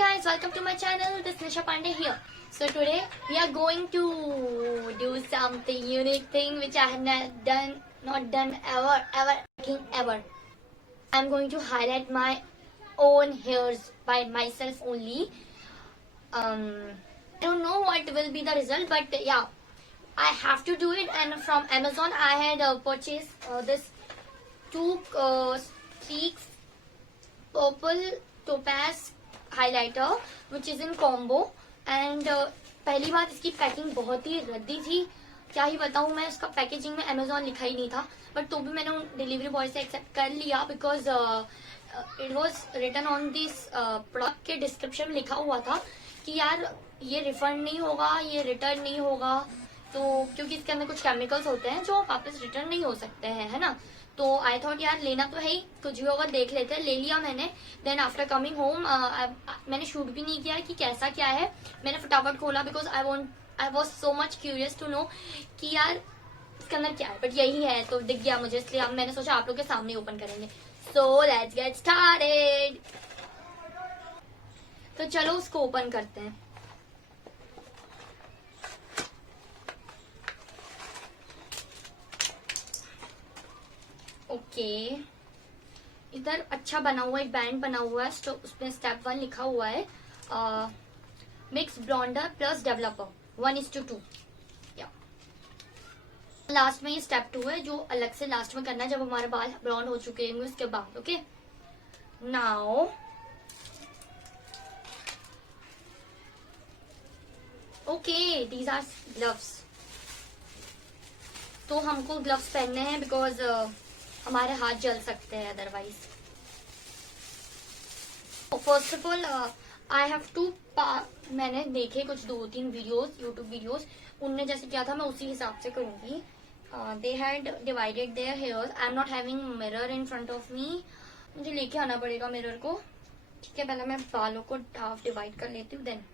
guys, welcome to my channel. This is Nisha Pandey here. So today we are going to do something unique thing which I have not done ever. I'm going to highlight my own hairs by myself only. I don't know what will be the result, but yeah, I have to do it. And from Amazon, I had purchased this two Streax purple topaz highlighter which is in combo. And पहली बात, इसकी पैकिंग बहुत ही रद्दी थी. क्या ही बताऊं मैं, उसका पैकेजिंग में अमेजोन लिखा ही नहीं था, बट तो भी मैंने डिलीवरी बॉय से एक्सेप्ट कर लिया because it was written on this product के डिस्क्रिप्शन में लिखा हुआ था कि यार ये रिफंड नहीं होगा, ये रिटर्न नहीं होगा. तो क्योंकि इसके अंदर कुछ केमिकल्स होते हैं जो वापस रिटर्न नहीं हो सकते हैं, है ना. तो आई थॉट यार लेना तो है ही, कुछ भी होगा देख लेते हैं. ले लिया मैंने. देन आफ्टर कमिंग होम मैंने शूट भी नहीं किया कि कैसा क्या है. मैंने फटाफट खोला because I was so much curious to know कि यार इसके अंदर क्या है. बट यही है तो दिख गया मुझे, इसलिए अब मैंने सोचा आप लोग के सामने ओपन करेंगे. So let's get started. तो चलो उसको ओपन करते हैं. ओके इधर अच्छा बना हुआ एक बैंड बना हुआ है, तो उसमें स्टेप 1 लिखा हुआ है मिक्स ब्लॉन्डर प्लस डेवलपर 1:2. या लास्ट में ये स्टेप 2 है जो अलग से लास्ट में करना है जब हमारे बाल ब्लॉन्ड हो चुके हैं उसके बाद. Okay now okay these are gloves. तो हमको ग्लव्स पहनने हैं बिकॉज हमारे हाथ जल सकते हैं otherwise. First of all I have to मैंने देखे कुछ 2-3 वीडियोस, यूट्यूब वीडियोस, उनने जैसे किया था मैं उसी हिसाब से करूंगी. They had divided their hair. I am not having mirror in front of me. मुझे लेके आना पड़ेगा मिरर को. ठीक है, पहले मैं बालों को हाफ डिवाइड कर लेती हूँ. Then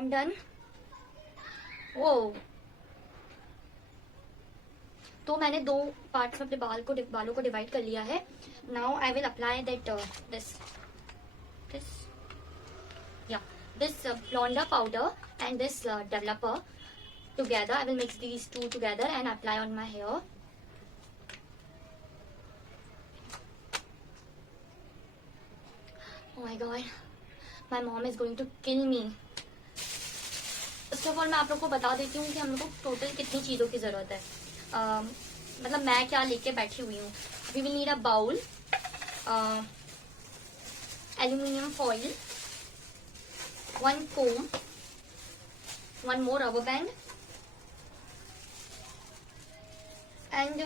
I'm done. तो मैंने 2 पार्ट्स में अपने बालों को डिवाइड कर लिया है. Now I will apply that this blonder powder and this developer together. I will mix these two together and apply on my hair. Oh my god, my mom is going to kill me. First of all मैं आप लोग को बता देती हूँ कि हम लोग को टोटल कितनी चीजों की जरूरत है. मतलब मैं क्या लेके बैठी हुई हूँ. We will need a bowl, aluminium foil, 1 comb, 1 more rubber band and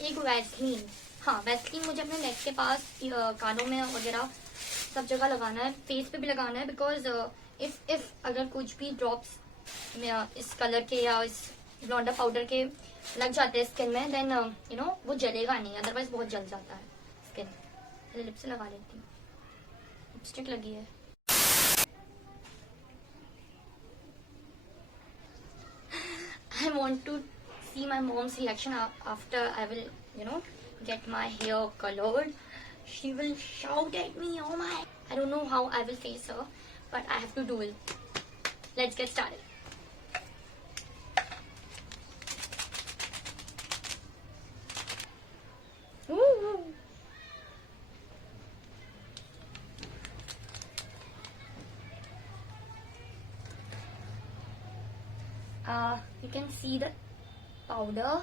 एक वैसलीन. हाँ, वैसलीन मुझे अपने नेक के पास, कानों में वगैरह सब जगह लगाना है, फेस पे भी लगाना है बिकॉज इफ अगर कुछ भी ड्रॉप्स इस कलर के या इस ब्लॉन्डर पाउडर के लग जाते हैं स्किन में, देन यू नो वो जलेगा नहीं, अदरवाइज बहुत जल जाता है स्किन. लिप से लगा लेती हूँ, लिपस्टिक लगी है. I want to see my mom's reaction after I will, you know, get my hair colored. She will shout at me, oh my. I don't know how I will face her, but I have to do it. Let's get started. Woo! You can see the powder.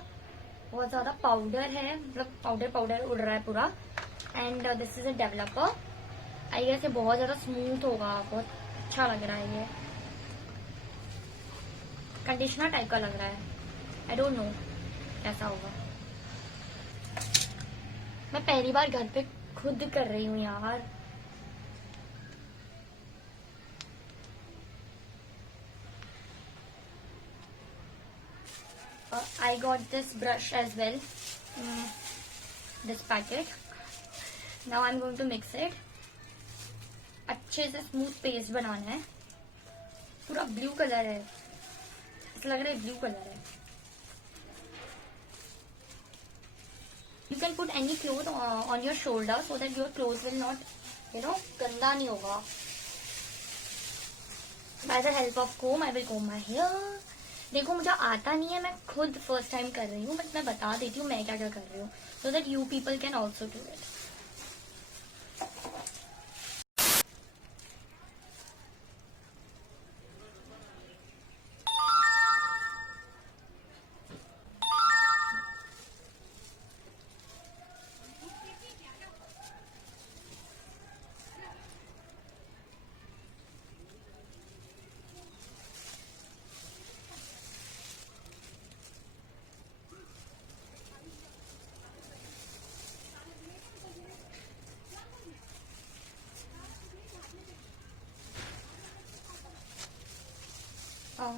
बहुत ज्यादा पाउडर है, मतलब पाउडर उड़ रहा है पूरा. And this is a developer. I guess ये बहुत ज्यादा स्मूथ होगा, बहुत अच्छा लग रहा है. ये कंडीशनर टाइप का लग रहा है. आई डोंट नो कैसा होगा. मैं पहली बार घर पे खुद कर रही हूँ यार. I got this brush as well, this packet. Now I'm going to mix it. अच्छे से स्मूथ पेस्ट बनाना है. पूरा ब्लू कलर है, ऐसा लग रहा है ब्लू कलर है. You can put any cloth on your shoulder so that your clothes will not, गंदा नहीं होगा. By the help of comb, I will comb my hair. देखो मुझे आता नहीं है, मैं खुद फर्स्ट टाइम कर रही हूँ, बट मैं बता देती हूँ मैं क्या क्या कर रही हूँ, so that you people can also do it.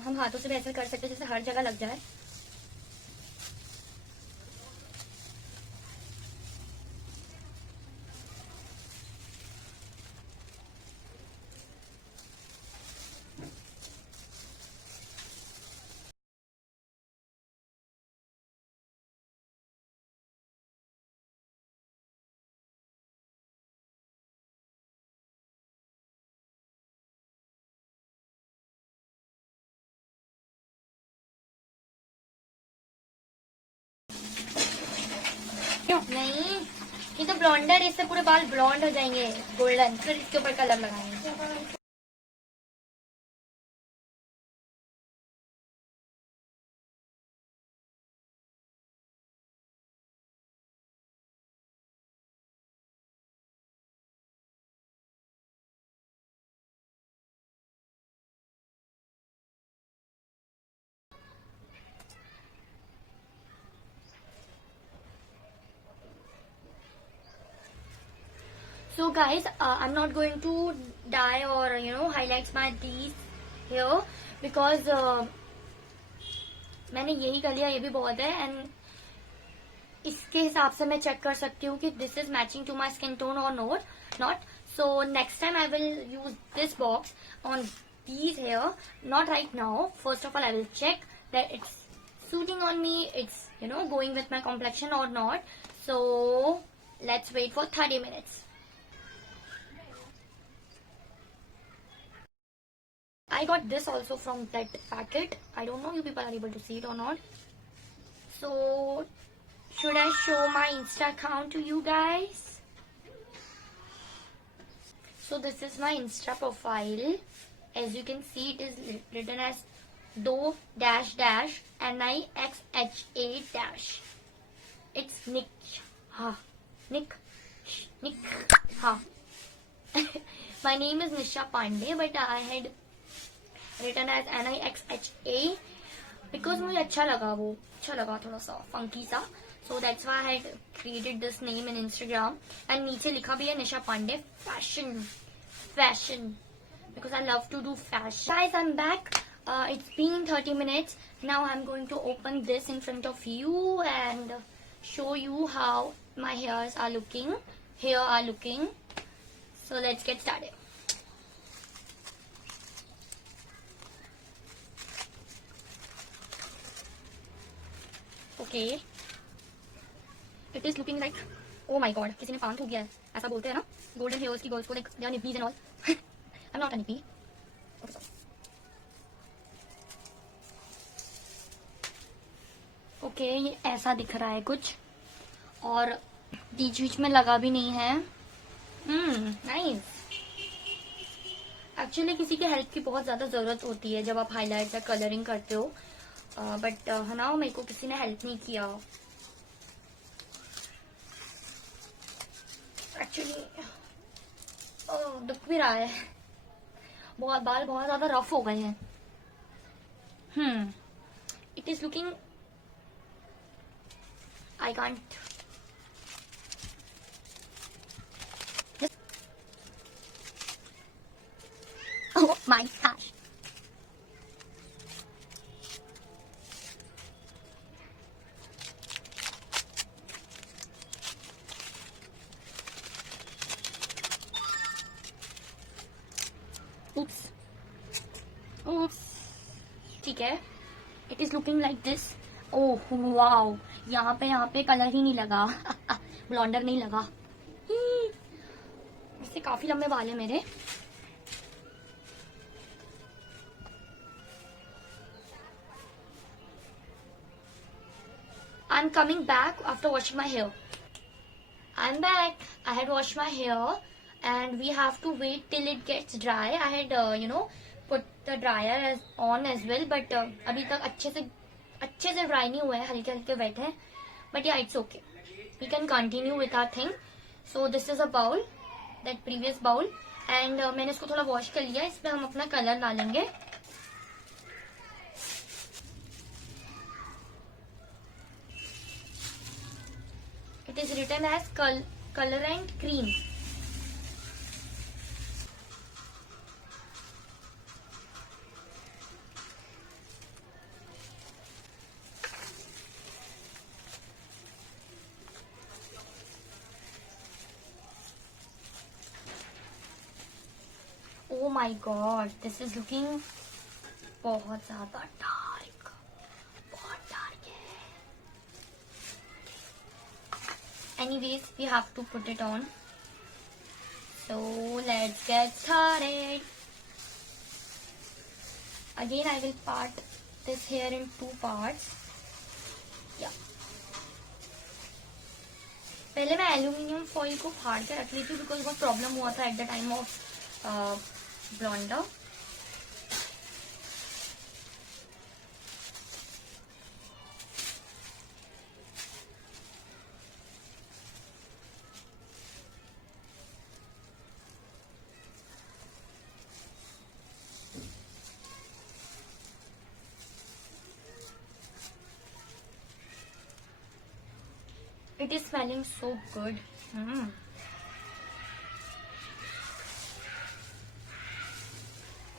हम हाथों से भी ऐसे कर सकते हैं जैसे हर जगह लग जाए. क्यों नहीं, ये तो ब्लॉन्डर, इससे पूरे बाल ब्लॉन्ड हो जाएंगे गोल्डन, फिर इसके ऊपर कलर लगाएंगे. So guys, I'm not going to dye or highlights my these here because मैंने यही कर लिया, ये भी बहुत है. एंड इसके हिसाब से मैं चेक कर सकती हूँ कि this is matching to my skin tone और not. So next time I will use this box on these hair, not right now. First of all, I will check that it's suiting on me, it's going with my complexion or not. So let's wait for 30 minutes. I got this also from that packet. I don't know you people are able to see it or not. So should I show my Insta account to you guys? So this is my Insta profile. As you can see, it is written as do dash dash NIXHA dash. It's Nick. Nick. My name is Nisha Pandey, but I had written as NIXHA because मुझे अच्छा लगा थोड़ा सा funky सा. So that's why I had created this name in Instagram. And नीचे लिखा भी है निशा Pandey fashion because I love to do fashion. Guys, I'm back. It's been 30 minutes. Now I'm going to open this in front of you and show you how my hairs are looking. So let's get started. Okay. It is looking like, oh my god, किसी ने पान थूक गया है, ऐसा बोलते हैं ना golden hairs की girls को, like they are nippies and all. I'm not a nippy. Okay, sorry. Okay, ये ऐसा दिख रहा है कुछ और बीच में लगा भी नहीं है. नाइस. एक्चुअली किसी के हेल्प की बहुत ज्यादा जरूरत होती है जब आप हाईलाइट या कलरिंग करते हो, बट है ना, मेरे को किसी ने हेल्प नहीं किया. एक्चुअली दुख भी रहा है, बाल बहुत ज्यादा रफ हो गए हैं. It is looking, I can't. Oh my gosh. oops oops ठीक है. It is looking like this. Oh wow, यहाँ पे कलर ही नहीं लगा. ब्लॉन्डर नहीं लगा. इससे काफी लंबे बाल है मेरे. I'm coming back after washing my hair. I'm back. I had washed my hair and we have to wait till it gets dry. I had put the dryer on as well, but अभी तक अच्छे से dry नहीं हुआ है, हल्के हल्के wet है. But yeah, it's okay. We can continue with our thing. So this is a bowl, that previous bowl, and मैंने इसको थोड़ा wash कर लिया. इसमें हम अपना कलर डालेंगे. It is written as color and cream. Oh my god, this is looking बहुत ज़्यादा डार्क, बहुत डार्क है. Anyways, we have to put it on. So let's get started. Again, I will part this hair in 2 parts. Yeah. पहले मैं aluminium foil को फाड़ के रख ली थी बिकॉज बहुत प्रॉब्लम हुआ था at the time of blonder. It is smelling so good.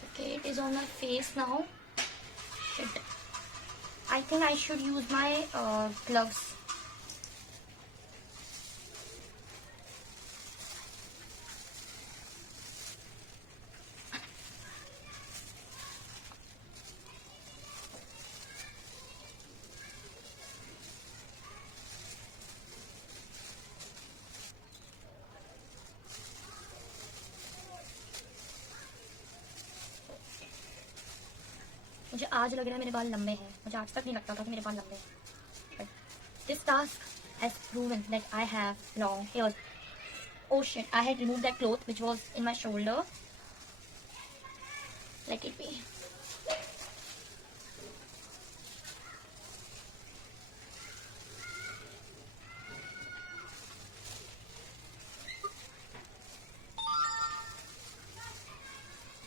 Okay, it is on my face now. Shit. I think I should use my gloves. मुझे आज लग रहा है मेरे बाल लंबे हैं. मुझे आज तक नहीं लगता था कि मेरे बाल लंबे हैं. This task has proven that I have long hairs. Oh shit, I had removed that cloth which was in my shoulder. Let it be.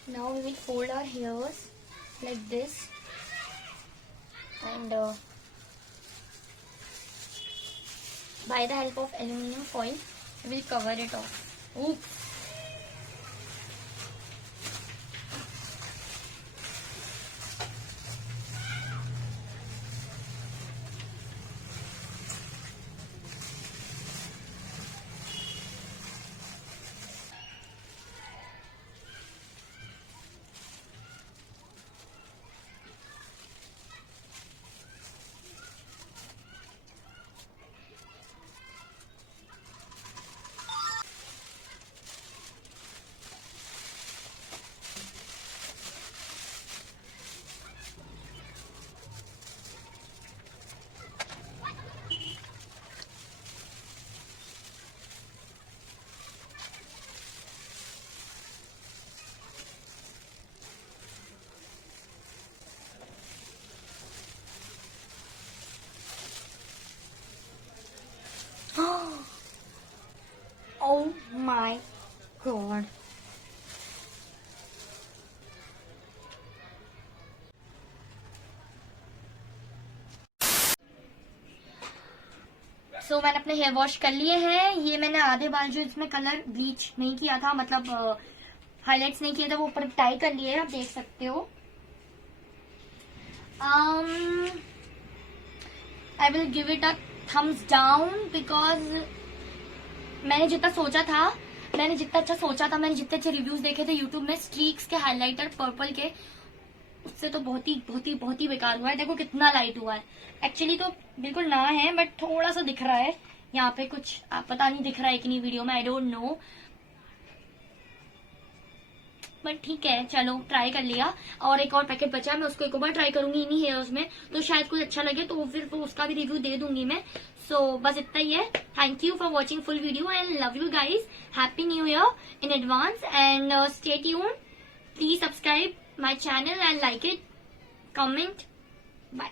Now we will fold our hairs like this and by the help of aluminum foil we will cover it off. Oops. Oh my god. सो मैंने अपने hair wash कर लिए हैं. ये मैंने आधे बाल जो इसमें कलर ब्लीच नहीं किया था, मतलब हाईलाइट्स नहीं किए थे, वो ऊपर टाई कर लिए. आप देख सकते हो. I will give it a thumbs down because मैंने जितना सोचा था मैंने जितना अच्छा सोचा था, मैंने जितने अच्छे रिव्यूज देखे थे यूट्यूब में स्ट्रीक्स के हाइलाइटर पर्पल के, उससे तो बहुत ही बेकार हुआ है। देखो कितना लाइट हुआ है। एक्चुअली तो बिल्कुल ना है, बट थोड़ा सा दिख रहा है यहाँ पे कुछ, पता नहीं दिख रहा है कि नहीं वीडियो में, आई डोंट नो, बट ठीक है चलो ट्राई कर लिया। और एक और पैकेट बचा है, मैं उसको एक बार ट्राई करूंगी इन्हीं हेयर्स में, तो शायद कुछ अच्छा लगे तो फिर उसका भी रिव्यू दे दूंगी मैं। सो बस इतना ही है। Thank you for watching full video and love you guys, happy new year in advance and stay tuned, please subscribe my channel and like it, comment, bye.